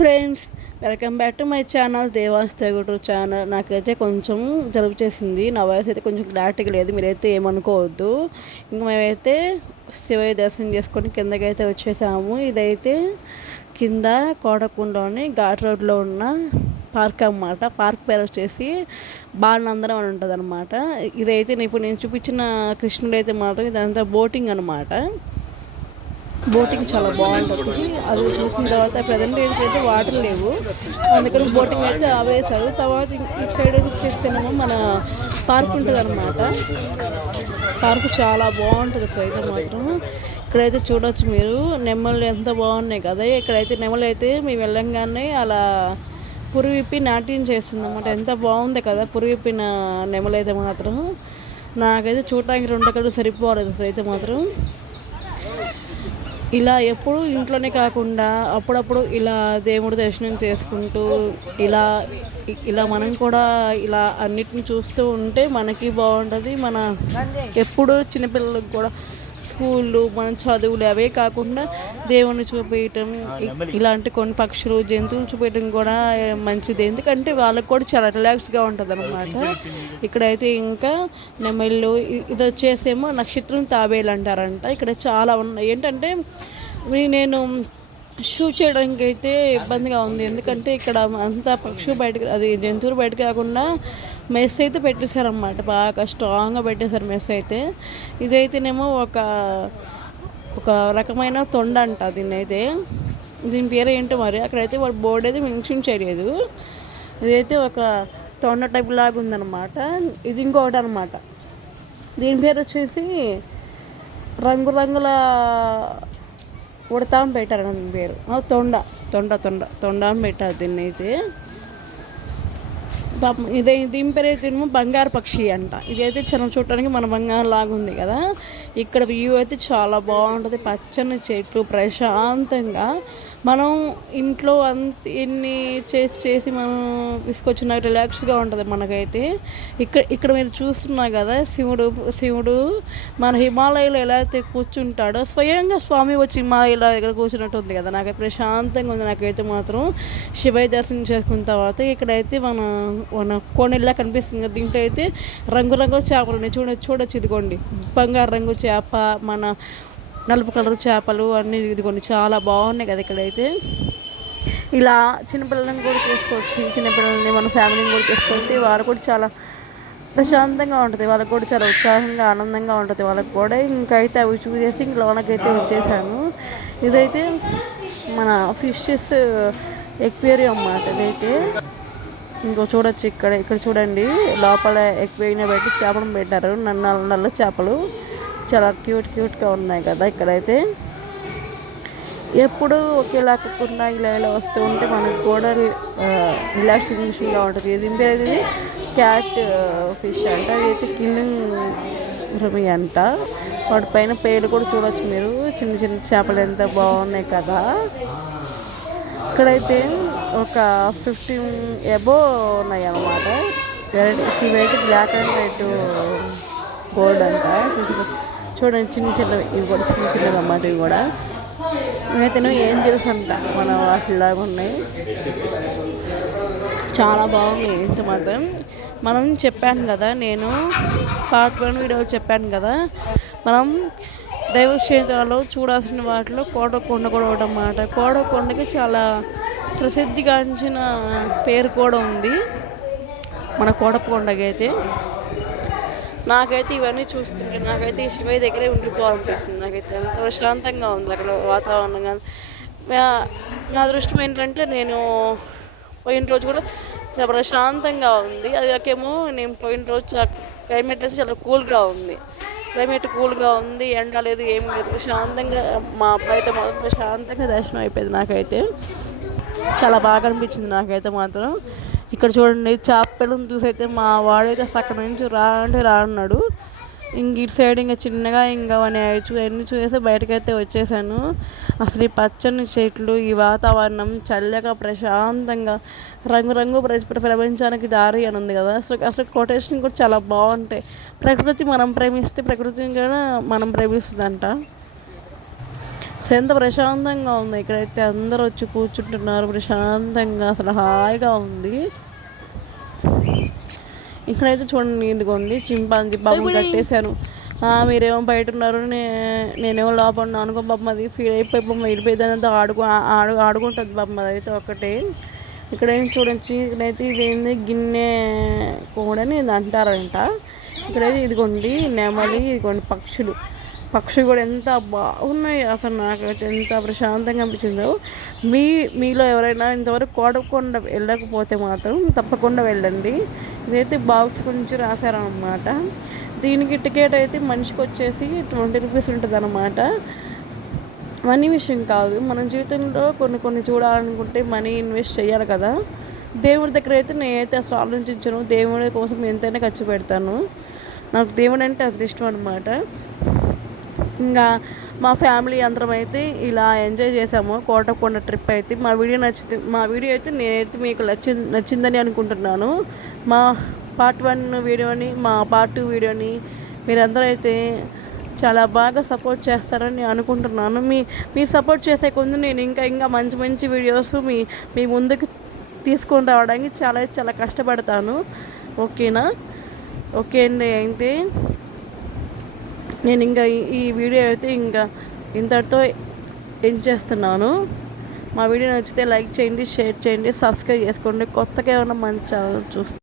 Friends, welcome back to my channel Devas తెగుడు channel. నాకైతే కొంచెం జలుబు చేసింది. నా వాయిస్ అయితే కొంచెం క్లారిటీగా లేదు, మీరైతే ఏమనుకోవద్దు. ఇంక మేమైతే శివయ్య దర్శనం చేసుకొని కిందకైతే వచ్చేసాము. ఇదైతే కింద కోటకుండలోని ఘాట్ రోడ్లో ఉన్న పార్క్ అన్నమాట. పార్క్ పేరు వచ్చేసి బాలనందనం అని ఉంటుంది అనమాట. ఇదైతే ఇప్పుడు నేను చూపించిన కృష్ణుడు అయితే మాత్రం ఇదంతా బోటింగ్ అనమాట. బోటింగ్ చాలా బాగుంటుంది. అది చూసిన తర్వాత ప్రజెంట్ ఏంటంటే వాటర్ లేవు, అందుకని బోటింగ్ అయితే ఆవేశారు. తర్వాత ఇటు సైడ్ చేస్తేనేమో మన పార్క్ ఉంటుంది అనమాట. పార్క్ చాలా బాగుంటుంది అసలు అయితే మాత్రం. ఇక్కడైతే చూడవచ్చు మీరు, నెమ్మలు ఎంత బాగున్నాయి కదా. ఇక్కడైతే నెమలు అయితే మేము వెళ్ళంగానే అలా పురివిప్పి నాట్యం చేస్తుంది అన్నమాట. ఎంత బాగుంది కదా పురివిప్పిన నెమలైతే మాత్రం. నాకైతే చూడటానికి 2 కళ్ళు సరిపోలేదు అసలు అయితే మాత్రం. ఇలా ఎప్పుడు ఇంట్లోనే కాకుండా అప్పుడప్పుడు ఇలా దేవుడి దర్శనం చేసుకుంటూ ఇలా ఇలా మనం కూడా ఇలా అన్నిటిని చూస్తూ ఉంటే మనకి బాగుంటుంది. మన ఎప్పుడు చిన్నపిల్లలకు కూడా స్కూళ్ళు మన చదువులు అవే కాకుండా దేవుణ్ణి చూపించటం, ఇలాంటి కొన్ని పక్షులు జంతువులు చూపించడం కూడా మంచిది. ఎందుకంటే వాళ్ళకి కూడా చాలా రిలాక్స్గా ఉంటుంది అనమాట. ఇక్కడైతే ఇంకా నెమళ్ళు, ఇది వచ్చేసేమో నక్షత్రం తాబేలు అంటారంట. ఇక్కడ చాలా ఉన్నాయి. ఏంటంటే నేను షూట్ చేయడానికి అయితే ఇబ్బందిగా ఉంది, ఎందుకంటే ఇక్కడ అంతా పక్షులు బయటకు, అది జంతువులు బయటకు కాకుండా మెస్ అయితే పెట్టేశారన్నమాట. బాగా స్ట్రాంగ్గా పెట్టేశారు మెస్ అయితే. ఇదైతేనేమో ఒక రకమైన తొండ అంట దీన్నైతే. దీని పేరు ఏంటో మరి, అక్కడైతే వాడు బోర్డు అయితే మెన్షన్ చేయలేదు. ఇదైతే ఒక తొండ టైప్ లాగా ఉందన్నమాట. ఇది ఇంకొకటి అనమాట. దీని పేరు వచ్చేసి రంగురంగుల ఉడతా అని పెట్టారు దీని పేరు. తొండ తొండ తొండ తొండ అని పెట్టారు దీన్ని అయితే. దీని పేరు అయితే బంగారు పక్షి అంట. ఇదైతే చాలా చూడటానికి మన బంగారం లాగా ఉంది కదా. ఇక్కడ వ్యూ అయితే చాలా బాగుంటుంది, పచ్చని చెట్లు, ప్రశాంతంగా. మనం ఇంట్లో ఎన్ని చేసి మనం తీసుకొచ్చిన రిలాక్స్గా ఉంటుంది మనకైతే. ఇక్కడ మీరు చూస్తున్నారు కదా, శివుడు మన హిమాలయాలో ఎలా అయితే కూర్చుంటాడో స్వయంగా స్వామి వచ్చి హిమాలయాల దగ్గర కూర్చున్నట్టు ఉంది కదా. నాకైతే ప్రశాంతంగా ఉంది. నాకైతే మాత్రం శివయ్య దర్శనం చేసుకున్న తర్వాత ఇక్కడైతే మన కోనెల్లా కనిపిస్తుంది కదా. దీంట్లో అయితే రంగురంగుల చేపలు ఉన్నాయి. చూడొచ్చు ఇదిగోండి, బంగారు రంగు చేప, మన నలుపు కలర్ చేపలు అన్నీ ఇదిగోండి, చాలా బాగున్నాయి కదా. ఇక్కడైతే ఇలా చిన్నపిల్లలని కూడా తీసుకోవచ్చు, చిన్నపిల్లల్ని మన ఫ్యామిలీని కూడా తీసుకొస్తే వారు కూడా చాలా ప్రశాంతంగా ఉంటుంది. వాళ్ళకి కూడా చాలా ఉత్సాహంగా ఆనందంగా ఉంటుంది వాళ్ళకి కూడా. ఇంకైతే అవి చూసేసి ఇంక లోనకైతే వచ్చేసాను. ఇదైతే మన ఫిషెస్ ఎక్వేరియం అన్నమాట. ఇదైతే ఇంకో చూడొచ్చు, ఇక్కడ చూడండి, లోపల ఎక్వేరియం పెట్టి చేపలు పెట్టారు. నల్ల చేపలు చాలా క్యూట్గా ఉన్నాయి కదా. ఇక్కడైతే ఎప్పుడు ఒకేలా కాకుండా ఇలా వస్తూ ఉంటే మనకు కూడా రిలాక్సేషన్గా ఉంటుంది. ఇది క్యాట్ ఫిష్ అంట. ఇదైతే కిల్లింగ్ రమి అంట. వాటి పైన పేరు కూడా చూడవచ్చు మీరు. చిన్న చిన్న చేపలు ఎంత బాగున్నాయి కదా. ఇక్కడైతే ఒక 15 అబోవ్ ఉన్నాయి అన్నమాట. వెరైటీస్ ఇవైతే బ్లాక్ అండ్ వైట్ గోల్డ్ అంట. చూడండి చిన్నవి, ఇవి కూడా చిన్నవి అన్నమాట. ఇవి కూడా ఇవైతే ఏంజల్స్ అంట, మన వాటిలాగా ఉన్నాయి. చాలా బాగున్నాయి. ఇంత మాత్రం మనం చెప్పాను కదా, నేను పార్ట్ 1 వీడియో చెప్పాను కదా, మనం దైవ క్షేత్రాల్లో చూడాల్సిన వాటిలో కోటకొండ కూడా ఒకటి అన్నమాట. కోటకొండకి చాలా ప్రసిద్ధిగాంచిన పేరు కూడా ఉంది మన కోటకొండకి అయితే. నాకైతే ఇవన్నీ చూస్తుంటే నాకైతే ఈ శివయ్య దగ్గరే ఉండిపోవాలనిపిస్తుంది. నాకైతే ఎంత ప్రశాంతంగా ఉంది అక్కడ వాతావరణంగా. నా దృష్టం ఏంటంటే నేను పోయిన రోజు కూడా చాలా ప్రశాంతంగా ఉంది. అది కాకేమో నేను పోయిన రోజు క్లైమేట్ అయితే చాలా కూల్గా ఉంది. క్లైమేట్ కూల్గా ఉంది, ఎండ లేదు, ఏం లేదు, ప్రశాంతంగా. మా అబ్బాయితో మాత్రం ప్రశాంతంగా దర్శనం అయిపోయింది. నాకైతే చాలా బాగా అనిపించింది నాకైతే మాత్రం. ఇక్కడ చూడండి, చేపలను చూసైతే మా వాడైతే అక్కడ నుంచి రా అంటే రాన్నాడు. ఇంక ఇటు సైడ్ ఇంకా చిన్నగా ఇంకా అన్నీ చూసేసి బయటకైతే వచ్చేసాను. అసలు ఈ పచ్చని చెట్లు, ఈ వాతావరణం చల్లగా ప్రశాంతంగా రంగురంగు ప్రపంచానికి దారి అని ఉంది కదా. అసలు కొటేషన్ కూడా చాలా బాగుంటాయి. ప్రకృతి మనం ప్రేమిస్తే ప్రకృతిని కూడా మనం ప్రేమిస్తుందంట. సో ఎంత ప్రశాంతంగా ఉంది ఇక్కడైతే. అందరూ వచ్చి కూర్చుంటున్నారు ప్రశాంతంగా, అసలు హాయిగా ఉంది. ఇక్కడైతే చూడండి, ఇదిగోండి చింపాంజీ బాబు కట్టేశాను. మీరేమో బయట ఉన్నారు, నేనేమో లోపల ఉన్నా అనుకో బాబు, అది ఫీల్ అయిపోయి బొమ్మ వెళ్ళిపోయిందంతా ఆడుకుంటుంది బాబు, అది అయితే ఒకటే. ఇక్కడేం చూడొచ్చు, ఇక్కడైతే ఇదేంది గిన్నె కూడని ఇది అంటారంట. ఇక్కడైతే ఇదిగోండి నెమలి, ఇదిగోండి పక్షులు కూడా ఎంత బాగున్నాయి. అసలు నాకైతే ఎంత ప్రశాంతంగా అనిపించిందో. మీలో ఎవరైనా ఇంతవరకు కోటకొండ వెళ్ళకపోతే మాత్రం తప్పకుండా వెళ్ళండి. ఇదైతే బాక్స్ గురించి రాశారనమాట. దీనికి టికెట్ అయితే మనిషికి వచ్చేసి 20 రూపీస్ ఉంటుంది అన్నమాట. మనీ విషయం కాదు, మన జీవితంలో కొన్ని చూడాలనుకుంటే మనీ ఇన్వెస్ట్ చేయాలి కదా. దేవుడి దగ్గర అయితే నేనైతే అసలు ఆలోచించను, దేవుడి కోసం ఎంతైనా ఖర్చు పెడతాను. నాకు దేవుడు అంటే అంత ఇష్టం అనమాట. ఇంకా మా ఫ్యామిలీ అందరం అయితే ఇలా ఎంజాయ్ చేసాము కోటకొండ ట్రిప్ అయితే. మా వీడియో అయితే నేనైతే మీకు నచ్చిందని అనుకుంటున్నాను. మా పార్ట్ 1 వీడియోని, మా పార్ట్ 2 వీడియోని మీరందరూ అయితే చాలా బాగా సపోర్ట్ చేస్తారని అనుకుంటున్నాను. మీరు సపోర్ట్ చేసే కొందు నేను ఇంకా మంచి వీడియోస్ మీ ముందుకు తీసుకొని రావడానికి చాలా కష్టపడతాను. ఓకేనా? ఓకే అండి. అయితే నేను ఇంకా ఈ వీడియో అయితే ఇంకా ఇంతటితో ఎండ్ చేస్తున్నాను. మా వీడియో నచ్చితే లైక్ చేయండి, షేర్ చేయండి, సబ్స్క్రైబ్ చేసుకోండి. కొత్తగా ఏమైనా మంచి ఛానల్ చూస్తే